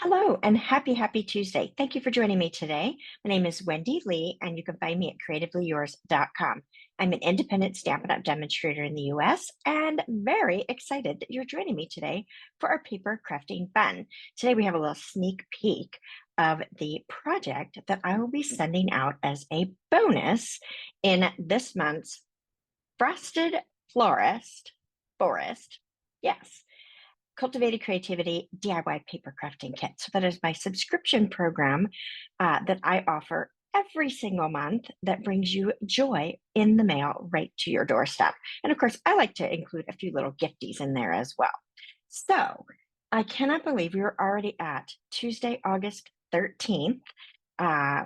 Hello and happy Tuesday. Thank you for joining me today. My name is Wendy Lee, and you can find me at creativeleeyours.com. I'm an independent Stampin' Up! Demonstrator in the US and very excited that you're joining me today for our paper crafting fun. Today we have a little sneak peek of the project that I will be sending out as a bonus in this month's Frosted Forest. Yes, Cultivated Creativity DIY Paper Crafting Kit. So that is my subscription program that I offer every single month that brings you joy in the mail right to your doorstep. And of course, I like to include a few little gifties in there as well. So I cannot believe we're already at Tuesday, August 13th.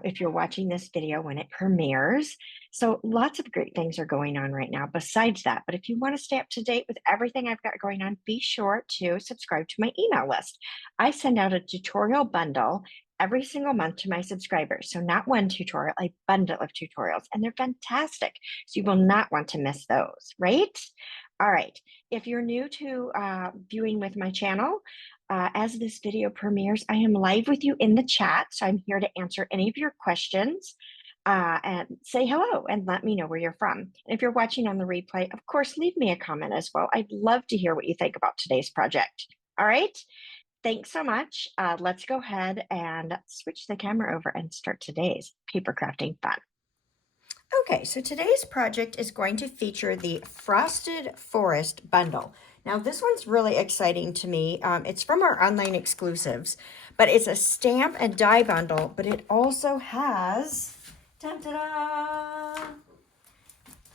If you're watching this video when it premieres. So lots of great things are going on right now besides that. But if you want to stay up to date with everything I've got going on, be sure to subscribe to my email list. I send out a tutorial bundle every single month to my subscribers. So not one tutorial, a bundle of tutorials, and they're fantastic. So you will not want to miss those, right? All right. If you're new to viewing with my channel, as this video premieres, I am live with you in the chat. So I'm here to answer any of your questions and say hello and let me know where you're from. And if you're watching on the replay, of course, leave me a comment as well. I'd love to hear what you think about today's project. All right. Thanks so much. Let's go ahead and switch the camera over and start today's paper crafting fun. Okay, so today's project is going to feature the Frosted Forest bundle. Now, this one's really exciting to me. It's from our online exclusives, but it's a stamp and die bundle, but it also has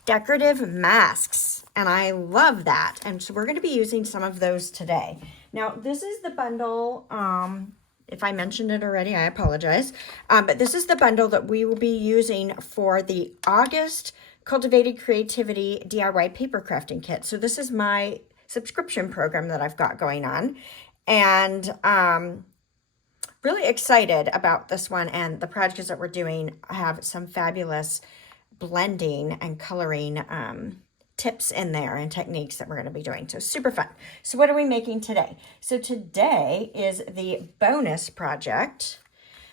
decorative masks, and I love that. And so we're going to be using some of those today. Now, this is the bundle. If I mentioned it already, I apologize. But this is the bundle that we will be using for the August Cultivated Creativity DIY Paper Crafting Kit. So this is my subscription program that I've got going on. And really excited about this one, and the projects that we're doing have some fabulous blending and coloring tips in there and techniques that we're going to be doing. So super fun. So what are we making today? So today is the bonus project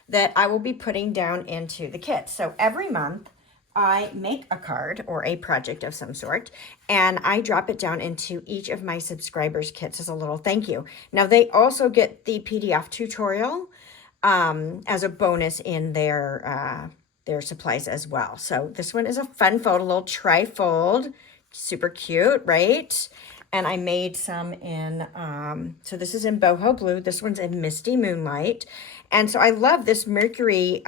that I will be putting down into the kit. So every month I make a card or a project of some sort, and I drop it down into each of my subscribers' kits as a little thank you. Now they also get the PDF tutorial as a bonus in their supplies as well. So this one is a fun fold, a little tri-fold. Super cute, right? And I made some in, so this is in Boho Blue. This one's in Misty Moonlight. And so I love this Mercury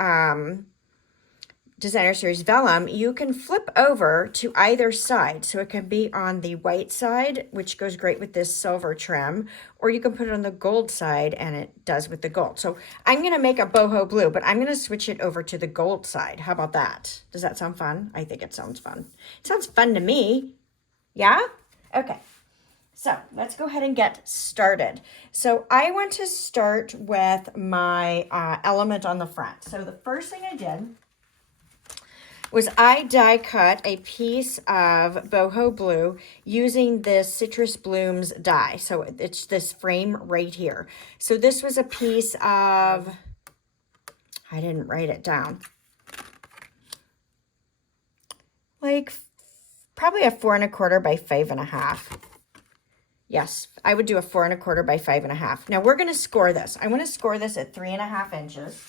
Designer Series Vellum. You can flip over to either side. So it can be on the white side, which goes great with this silver trim, or you can put it on the gold side and it does with the gold. So I'm going to make a Boho Blue, but I'm going to switch it over to the gold side. How about that? Does that sound fun? I think it sounds fun. It sounds fun to me. Yeah? Okay. So let's go ahead and get started. So I want to start with my element on the front. So the first thing I did was I die cut a piece of Boho Blue using this Citrus Blooms die. So it's this frame right here. So this was a piece of, I didn't write it down, like probably a 4 1/4 by 5 1/2. Yes, I would do a 4 1/4 by 5 1/2. Now we're going to score this. I want to score this at 3 1/2 inches.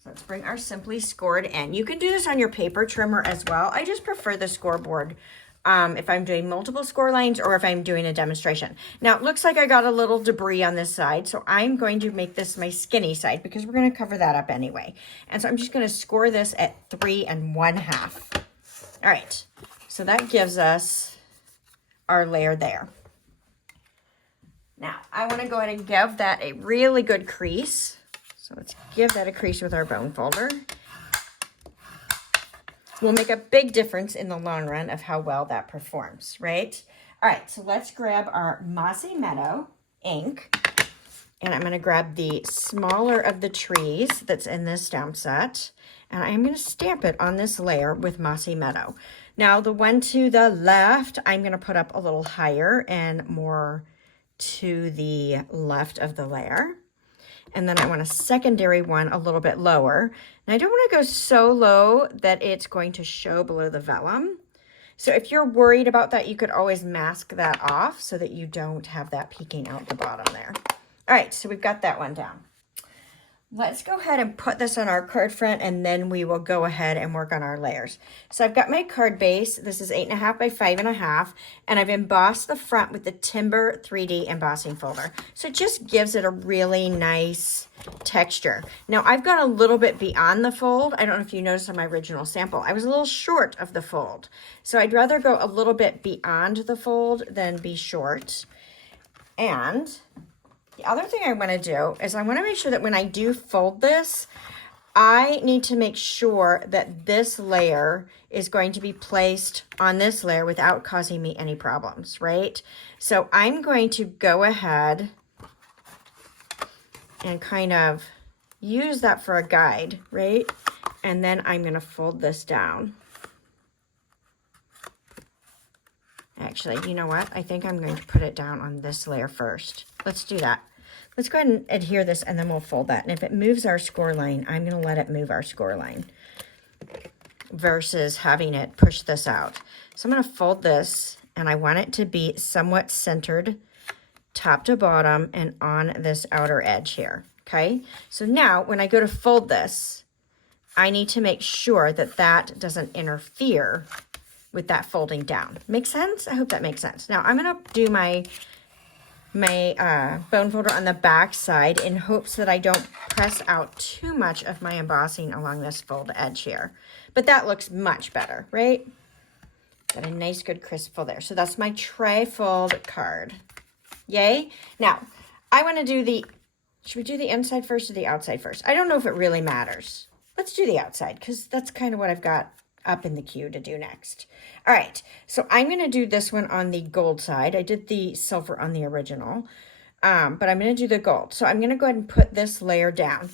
So let's bring our Simply Scored in. You can do this on your paper trimmer as well. I just prefer the scoreboard if I'm doing multiple score lines or if I'm doing a demonstration. Now it looks like I got a little debris on this side, so I'm going to make this my skinny side because we're going to cover that up anyway. And so I'm just going to score this at 3 1/2. All right, so that gives us our layer there. Now I want to go ahead and give that a really good crease. So let's give that a crease with our bone folder. Will make a big difference in the long run of how well that performs, right? All right, so let's grab our Mossy Meadow ink, and I'm going to grab the smaller of the trees that's in this stamp set, and I'm going to stamp it on this layer with Mossy Meadow. Now the one to the left, I'm going to put up a little higher and more to the left of the layer. And then I want a secondary one a little bit lower. And I don't want to go so low that it's going to show below the vellum. So if you're worried about that, you could always mask that off so that you don't have that peeking out the bottom there. All right, so we've got that one down. Let's go ahead and put this on our card front, and then we will go ahead and work on our layers. So I've got my card base. This is 8.5 by 5.5, and I've embossed the front with the Timber 3D embossing folder. So it just gives it a really nice texture. Now I've got a little bit beyond the fold. I don't know if you noticed on my original sample, I was a little short of the fold. So I'd rather go a little bit beyond the fold than be short. And the other thing I want to do is I want to make sure that when I do fold this, I need to make sure that this layer is going to be placed on this layer without causing me any problems, right? So I'm going to go ahead and kind of use that for a guide, right? And then I'm going to fold this down. Actually, you know what? I think I'm going to put it down on this layer first. Let's do that. Let's go ahead and adhere this, and then we'll fold that. And if it moves our score line, I'm going to let it move our score line versus having it push this out. So I'm going to fold this, and I want it to be somewhat centered top to bottom and on this outer edge here. Okay. So now when I go to fold this, I need to make sure that that doesn't interfere with that folding down. Make sense? I hope that makes sense. Now I'm going to do my bone folder on the back side in hopes that I don't press out too much of my embossing along this fold edge here. But that looks much better, right? Got a nice, good crisp fold there. So that's my tri-fold card. Yay. Now, I want to do the, should we do the inside first or the outside first? I don't know if it really matters. Let's do the outside because that's kind of what I've got up in the queue to do next. All right, so I'm going to do this one on the gold side. I did the silver on the original, but I'm going to do the gold. So I'm going to go ahead and put this layer down.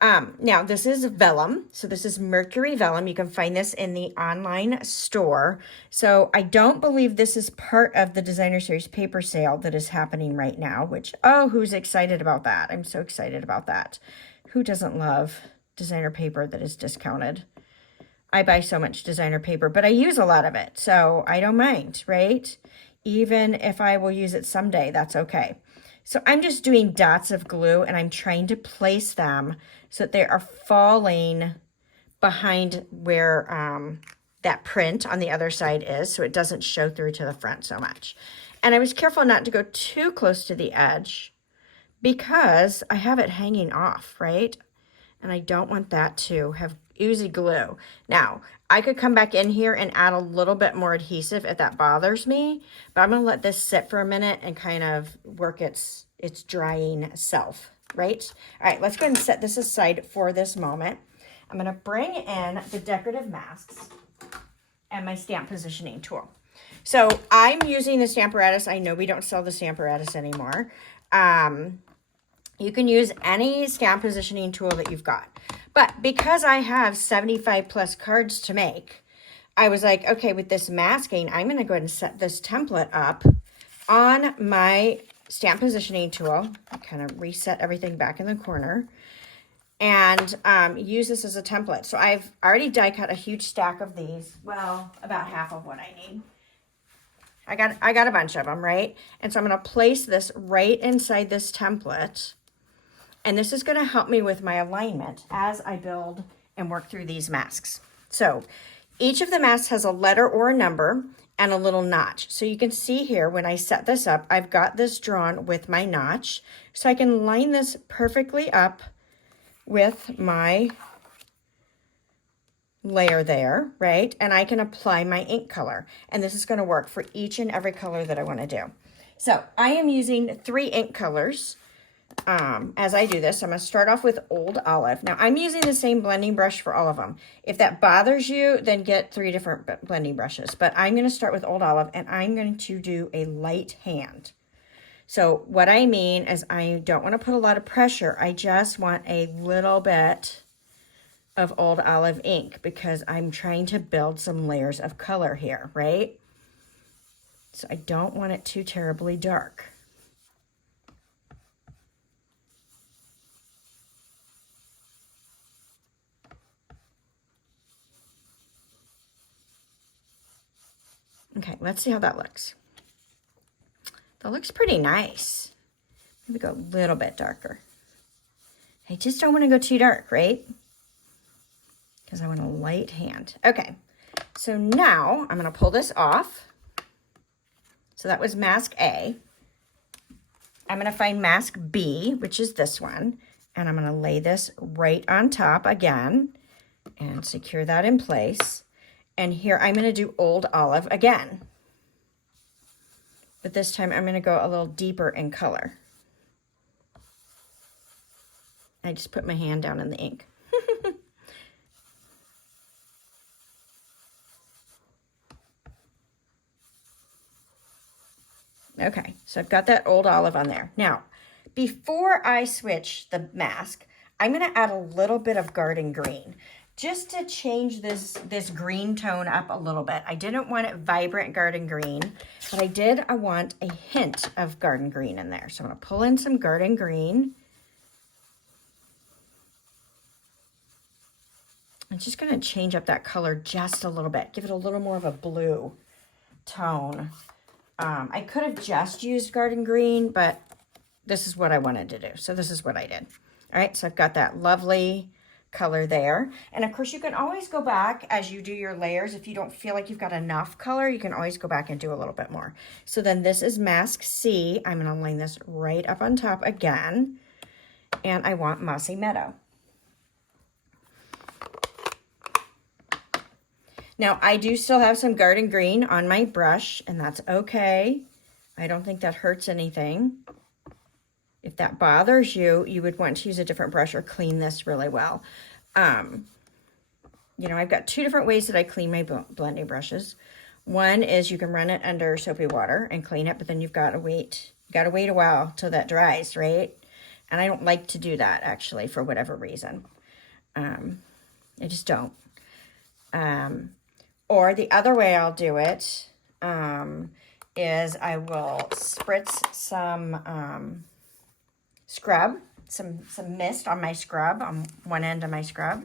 Now, this is vellum. So this is Mercury Vellum. You can find this in the online store. So I don't believe this is part of the Designer Series paper sale that is happening right now, which, oh, who's excited about that? I'm so excited about that. Who doesn't love designer paper that is discounted? I buy so much designer paper, but I use a lot of it, so I don't mind, right? Even if I will use it someday, that's okay. So I'm just doing dots of glue, and I'm trying to place them so that they are falling behind where that print on the other side is, so it doesn't show through to the front so much. And I was careful not to go too close to the edge because I have it hanging off, right? And I don't want that to have oozy glue. Now, I could come back in here and add a little bit more adhesive if that bothers me, but I'm going to let this sit for a minute and kind of work its drying self, right? All right, let's go ahead and set this aside for this moment. I'm going to bring in the decorative masks and my stamp positioning tool. So I'm using the Stamparatus. I know we don't sell the Stamparatus anymore. You can use any stamp positioning tool that you've got. But because I have 75 plus cards to make, I was like, okay, with this masking, I'm going to go ahead and set this template up on my stamp positioning tool. I kind of reset everything back in the corner and use this as a template. So I've already die cut a huge stack of these. Well, about half of what I need. I got a bunch of them, right? And so I'm going to place this right inside this template. And this is going to help me with my alignment as I build and work through these masks. So each of the masks has a letter or a number and a little notch. So you can see here when I set this up, I've got this drawn with my notch. So I can line this perfectly up with my layer there, right? And I can apply my ink color. And this is going to work for each and every color that I want to do. So I am using 3 ink colors. As I do this, I'm going to start off with Old Olive. Now, I'm using the same blending brush for all of them. If that bothers you, then get 3 different blending brushes. But I'm going to start with Old Olive, and I'm going to do a light hand. So what I mean is I don't want to put a lot of pressure. I just want a little bit of Old Olive ink because I'm trying to build some layers of color here, right? So I don't want it too terribly dark. Okay, let's see how that looks. That looks pretty nice. Maybe go a little bit darker. I just don't want to go too dark, right? Because I want a light hand. Okay, so now I'm going to pull this off. So that was mask A. I'm going to find mask B, which is this one, and I'm going to lay this right on top again and secure that in place. And here I'm going to do Old Olive again. But this time I'm going to go a little deeper in color. I just put my hand down in the ink. Okay, so I've got that Old Olive on there. Now, before I switch the mask, I'm going to add a little bit of Garden Green just to change this green tone up a little bit. I didn't want it vibrant Garden Green, but I want a hint of Garden Green in there. So I'm going to pull in some Garden Green. I'm just going to change up that color just a little bit, give it a little more of a blue tone. I could have just used Garden Green, but this is what I wanted to do. So this is what I did. All right, so I've got that lovely color there. And of course, you can always go back as you do your layers. If you don't feel like you've got enough color, you can always go back and do a little bit more. So then this is mask C. I'm going to line this right up on top again. And I want Mossy Meadow. Now, I do still have some Garden Green on my brush, and that's okay. I don't think that hurts anything. If that bothers you, you would want to use a different brush or clean this really well. You know, I've got two different ways that I clean my blending brushes. One is you can run it under soapy water and clean it, but then you've got to wait. You got to wait a while till that dries, right? And I don't like to do that, actually, for whatever reason. I just don't. Or the other way I'll do it is I will spritz some scrub, some mist on my scrub, on one end of my scrub,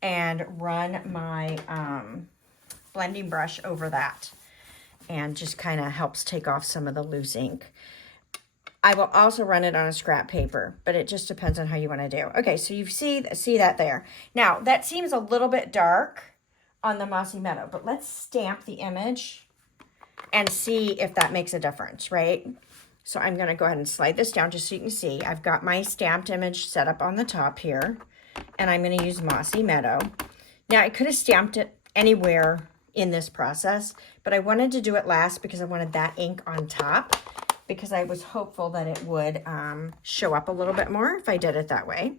and run my blending brush over that, and just kind of helps take off some of the loose ink. I will also run it on a scrap paper, but it just depends on how you want to do. Okay, so you see that there. Now, that seems a little bit dark on the Mossy Meadow, but let's stamp the image and see if that makes a difference, right? So I'm going to go ahead and slide this down just so you can see. I've got my stamped image set up on the top here, and I'm going to use Mossy Meadow. Now, I could have stamped it anywhere in this process, but I wanted to do it last because I wanted that ink on top, because I was hopeful that it would show up a little bit more if I did it that way.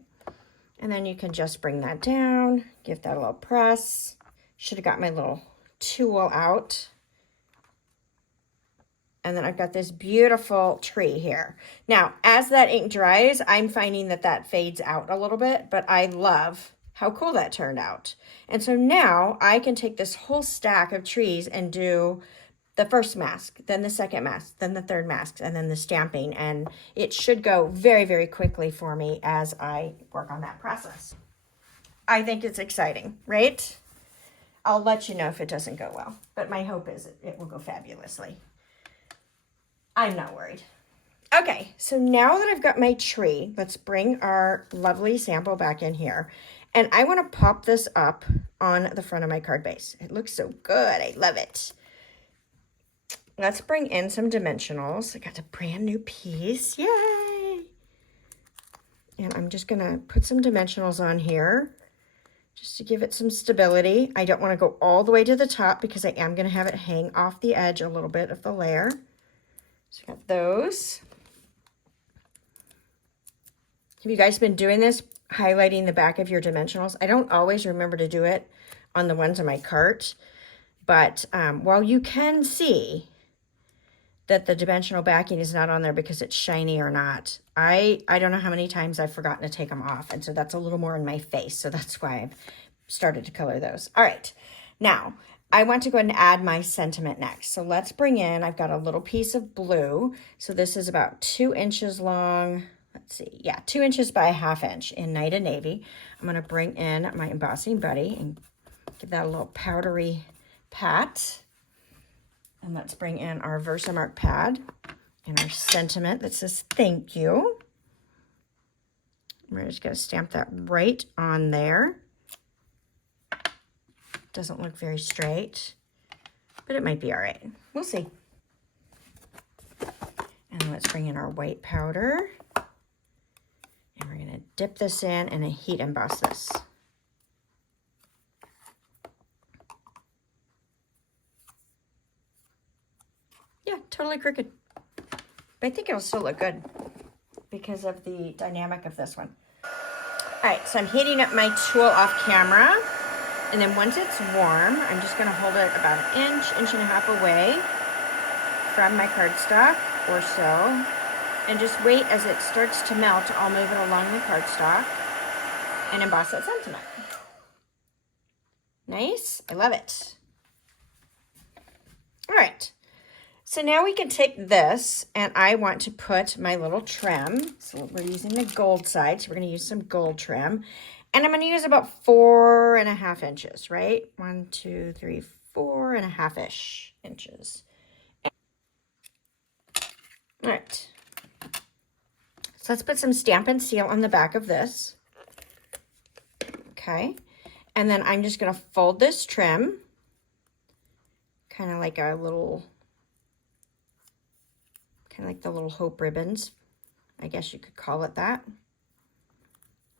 And then you can just bring that down, give that a little press. Should have got my little tool out. And then I've got this beautiful tree here. Now, as that ink dries, I'm finding that that fades out a little bit, but I love how cool that turned out. And so now I can take this whole stack of trees and do the first mask, then the second mask, then the third mask, and then the stamping. And it should go very, very quickly for me as I work on that process. I think it's exciting, right? I'll let you know if it doesn't go well, but my hope is it will go fabulously. I'm not worried. Okay, so now that I've got my tree, let's bring our lovely sample back in here. And I want to pop this up on the front of my card base. It looks so good. I love it. Let's bring in some dimensionals. I got a brand new piece. Yay! And I'm just going to put some dimensionals on here, just to give it some stability. I don't want to go all the way to the top because I am going to have it hang off the edge a little bit of the layer. So I got those. Have you guys been doing this, highlighting the back of your dimensionals? I don't always remember to do it on the ones on my cart, but while you can see that the dimensional backing is not on there because it's shiny or not, I don't know how many times I've forgotten to take them off. And so that's a little more in my face. So that's why I've started to color those. All right. Now I want to go ahead and add my sentiment next. So let's bring in, I've got a little piece of blue. So this is about 2 inches long. Let's see. Yeah, 2 inches by a 1/2 inch in Night and Navy. I'm going to bring in my embossing buddy and give that a little powdery pat. And let's bring in our Versamark pad and our sentiment that says thank you. We're just going to stamp that right on there. Doesn't look very straight, but it might be all right. We'll see. And let's bring in our white powder. And we're going to dip this in and heat emboss this. Yeah, totally crooked. But I think it'll still look good because of the dynamic of this one. All right, so I'm heating up my tool off camera. And then once it's warm, I'm just going to hold it about an inch, inch and a half away from my cardstock or so. And just wait as it starts to melt. I'll move it along the cardstock and emboss that sentiment. Nice. I love it. All right. So now we can take this, and I want to put my little trim. So we're using the gold side, so we're going to use some gold trim. And I'm going to use about 4.5 inches, right? 1, 2, 3, 4.5-ish inches. All right. So let's put some Stampin' Seal on the back of this. Okay. And then I'm just going to fold this trim, kind of like a little, kind of like the little hope ribbons. I guess you could call it that.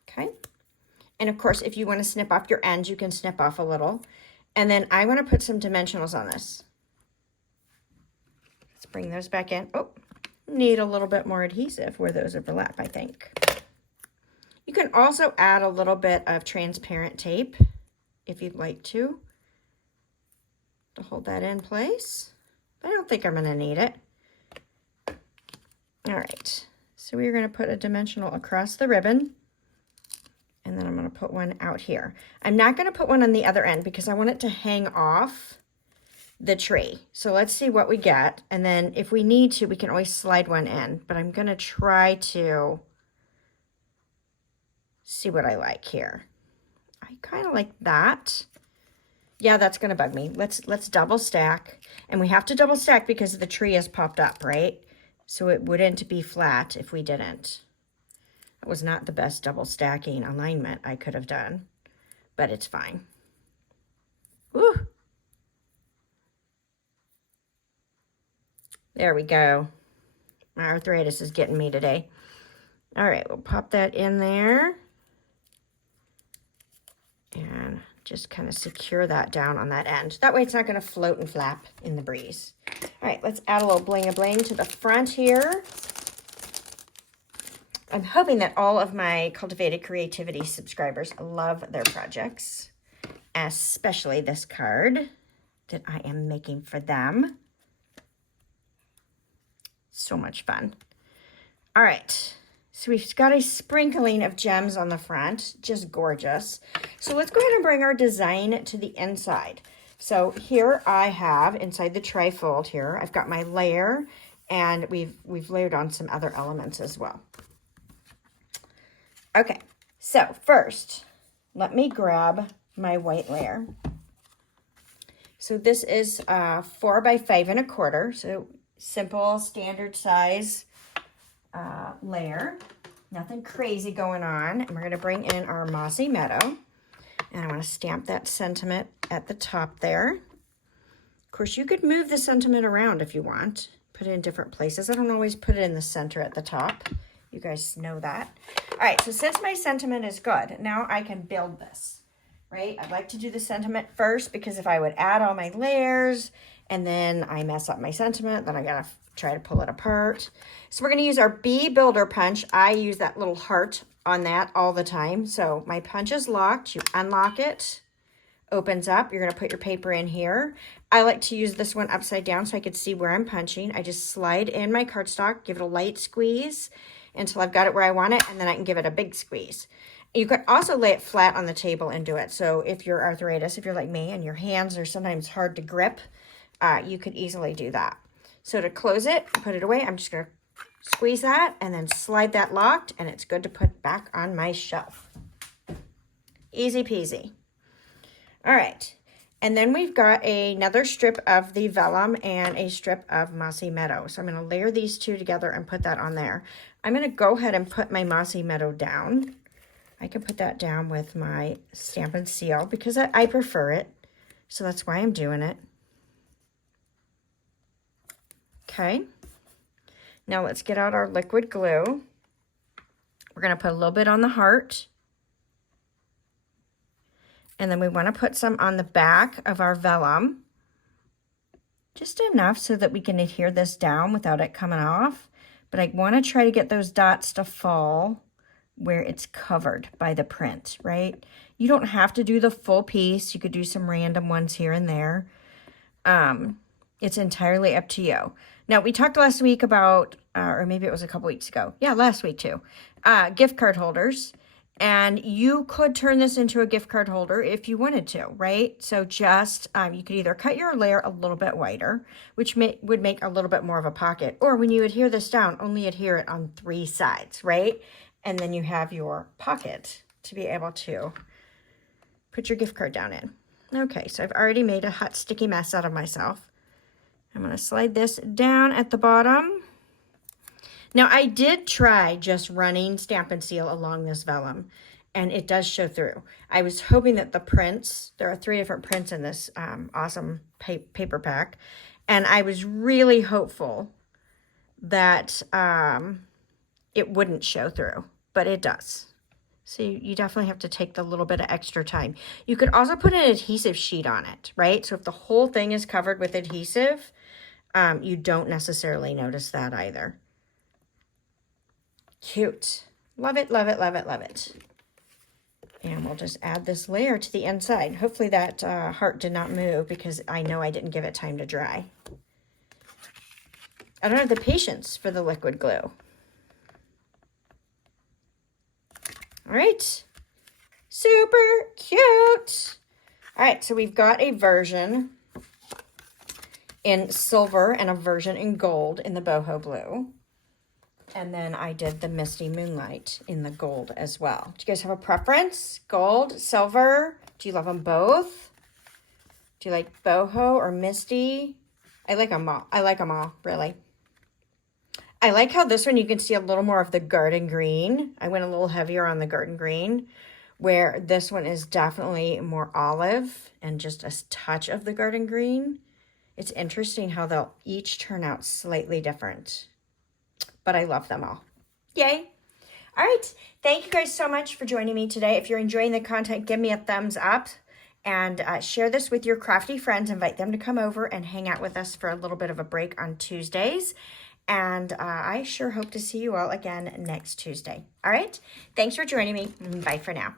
Okay. And of course, if you want to snip off your ends, you can snip off a little. And then I want to put some dimensionals on this. Let's bring those back in. Oh, need a little bit more adhesive where those overlap, I think. You can also add a little bit of transparent tape if you'd like to hold that in place. But I don't think I'm going to need it. All right, so we're going to put a dimensional across the ribbon. And then I'm going to put one out here. I'm not going to put one on the other end because I want it to hang off the tree. So let's see what we get. And then if we need to, we can always slide one in. But I'm going to try to see what I like here. I kind of like that. Yeah, that's going to bug me. Let's double stack. And we have to double stack because the tree has popped up, right? So it wouldn't be flat if we didn't. It was not the best double stacking alignment I could have done, but it's fine. Woo! There we go. My arthritis is getting me today. All right, we'll pop that in there and just kind of secure that down on that end. That way it's not going to float and flap in the breeze. All right, let's add a little bling-a-bling to the front here. I'm hoping that all of my Cultivated Creativity subscribers love their projects, especially this card that I am making for them. So much fun. All right, so we've got a sprinkling of gems on the front, just gorgeous. So let's go ahead and bring our design to the inside. So here I have, inside the trifold here, I've got my layer, and we've layered on some other elements as well. Okay, so first, let me grab my white layer. So this is 4 by 5 1/4, so simple, standard size layer. Nothing crazy going on. And we're going to bring in our Mossy Meadow. And I want to stamp that sentiment at the top there. Of course, you could move the sentiment around if you want. Put it in different places. I don't always put it in the center at the top. You guys know that. All right, so since my sentiment is good, now I can build this, right? I'd like to do the sentiment first because if I would add all my layers and then I mess up my sentiment, then I gotta try to pull it apart. So we're gonna use our Bee Builder punch. I use that little heart on that all the time. So my punch is locked, you unlock it, opens up, you're gonna put your paper in here. I like to use this one upside down so I could see where I'm punching. I just slide in my cardstock, give it a light squeeze until I've got it where I want it, and then I can give it a big squeeze. You could also lay it flat on the table and do it. So if you're arthritis, if you're like me and your hands are sometimes hard to grip, you could easily do that. So to close it, put it away, I'm just gonna squeeze that and then slide that locked, and it's good to put back on my shelf. Easy peasy. All right, And then we've got another strip of the Vellum and a strip of Mossy Meadow. So I'm going to layer these two together and put that on there. I'm going to go ahead and put my Mossy Meadow down. I can put that down with my Stampin' Seal because I prefer it. So that's why I'm doing it. Okay. Now let's get out our liquid glue. We're going to put a little bit on the heart. And then we want to put some on the back of our Vellum. Just enough so that we can adhere this down without it coming off. But I want to try to get those dots to fall where it's covered by the print, right? You don't have to do the full piece. You could do some random ones here and there. It's entirely up to you. Now, we talked last week about, or maybe it was a couple weeks ago. Yeah, last week too. Gift card holders. And you could turn this into a gift card holder if you wanted to, right? So just, you could either cut your layer a little bit wider, which would make a little bit more of a pocket. Or when you adhere this down, only adhere it on 3 sides, right? And then you have your pocket to be able to put your gift card down in. Okay, so I've already made a hot sticky mess out of myself. I'm going to slide this down at the bottom. Now, I did try just running Stampin' Seal along this Vellum, and it does show through. I was hoping that the prints, there are 3 different prints in this awesome paper pack, and I was really hopeful that it wouldn't show through, but it does. So you definitely have to take the little bit of extra time. You could also put an adhesive sheet on it, right? So if the whole thing is covered with adhesive, you don't necessarily notice that either. Cute. Love it, love it, love it, love it. And we'll just add this layer to the inside. Hopefully that heart did not move because I know I didn't give it time to dry. I don't have the patience for the liquid glue. All right. Super cute. All right, so we've got a version in silver and a version in gold in the boho blue. And then I did the Misty Moonlight in the gold as well. Do you guys have a preference? Gold, silver? Do you love them both? Do you like boho or misty? I like them all. I like them all, really. I like how this one you can see a little more of the garden green. I went a little heavier on the garden green, where this one is definitely more olive and just a touch of the garden green. It's interesting how they'll each turn out slightly different. But I love them all. Yay. All right. Thank you guys so much for joining me today. If you're enjoying the content, give me a thumbs up and share this with your crafty friends. Invite them to come over and hang out with us for a little bit of a break on Tuesdays. And I sure hope to see you all again next Tuesday. All right. Thanks for joining me. Bye for now.